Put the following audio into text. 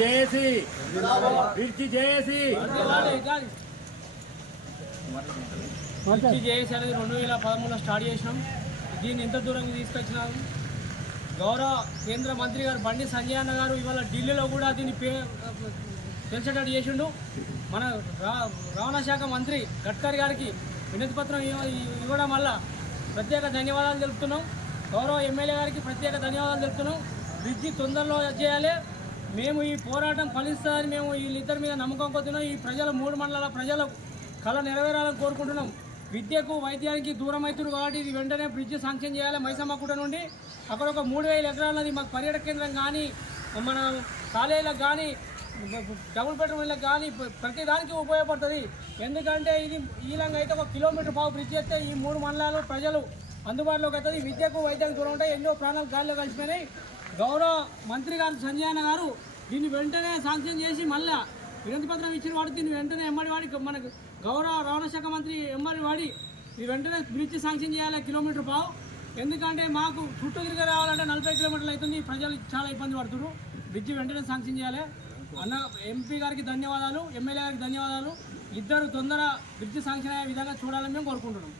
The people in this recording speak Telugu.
చేసి విడిచి చేసి విడిచి చేసి అనేది రెండు వేల పదమూడులో స్టార్ట్ చేసినాం దీన్ని ఎంత దూరం తీసుకొచ్చినాము గౌరవ కేంద్ర మంత్రి గారు బండి సంజయ్ అన్న గారు ఇవాళ ఢిల్లీలో కూడా దీన్ని పెంచేటట్టు చేసిండు మన రవాణా శాఖ మంత్రి గడ్కరీ గారికి వినతి పత్రం ఇవ్వడం వల్ల ప్రత్యేక ధన్యవాదాలు తెలుపుతున్నాం గౌరవ ఎమ్మెల్యే గారికి ప్రత్యేక ధన్యవాదాలు తెలుపుతున్నాం బ్రిడ్జి తొందరలో చేయాలి మేము ఈ పోరాటం ఫలిస్తారని మేము వీళ్ళిద్దరి మీద నమ్మకం కొద్దినాం ఈ ప్రజల మూడు మండలాల ప్రజల కళ నెరవేరాలని కోరుకుంటున్నాం విద్యకు వైద్యానికి దూరం అవుతుంది కాబట్టి ఇది వెంటనే బ్రిడ్జ్ శాంక్షన్ చేయాలి మైసమ్మకుట నుండి అక్కడ ఒక మూడు వేల ఎకరాలది మాకు పర్యాటక కేంద్రం కానీ మన కాలేజీలకు కానీ డబుల్ బెడ్రూమ్లకు కానీ ప్రతి దానికి ఉపయోగపడుతుంది ఎందుకంటే ఇది ఈలంగా అయితే ఒక కిలోమీటర్ పావు బ్రిడ్జ్ చేస్తే ఈ మూడు మండలాలు ప్రజలు అందుబాటులోకి అవుతుంది విద్యకు వైద్యానికి దూరం ఉంటాయి ఎన్నో ప్రాణాలు గాలిలో కలిసిపోయినాయి గౌరవ మంత్రి గారు సంజయన గారు దీన్ని వెంటనే శాంక్షన్ చేసి మళ్ళా వినతి పత్రం ఇచ్చిన వాడు దీన్ని వెంటనే ఎమ్మడి వాడి మనకు గౌరవ రవాణా శాఖ మంత్రి ఎమ్మడి వాడి ఇది వెంటనే బ్రిడ్జ్ శాంక్షన్ చేయాలి కిలోమీటర్ పావు ఎందుకంటే మాకు చుట్టూ తిరిగి రావాలంటే నలభై కిలోమీటర్లు అవుతుంది ప్రజలు చాలా ఇబ్బంది పడుతున్నారు బ్రిడ్జ్ వెంటనే శాంక్షన్ చేయాలి అన్న ఎంపీ గారికి ధన్యవాదాలు ఎమ్మెల్యే గారికి ధన్యవాదాలు ఇద్దరు తొందర బ్రిడ్జ్ శాంక్షన్ అయ్యే విధంగా చూడాలని మేము కోరుకుంటున్నాం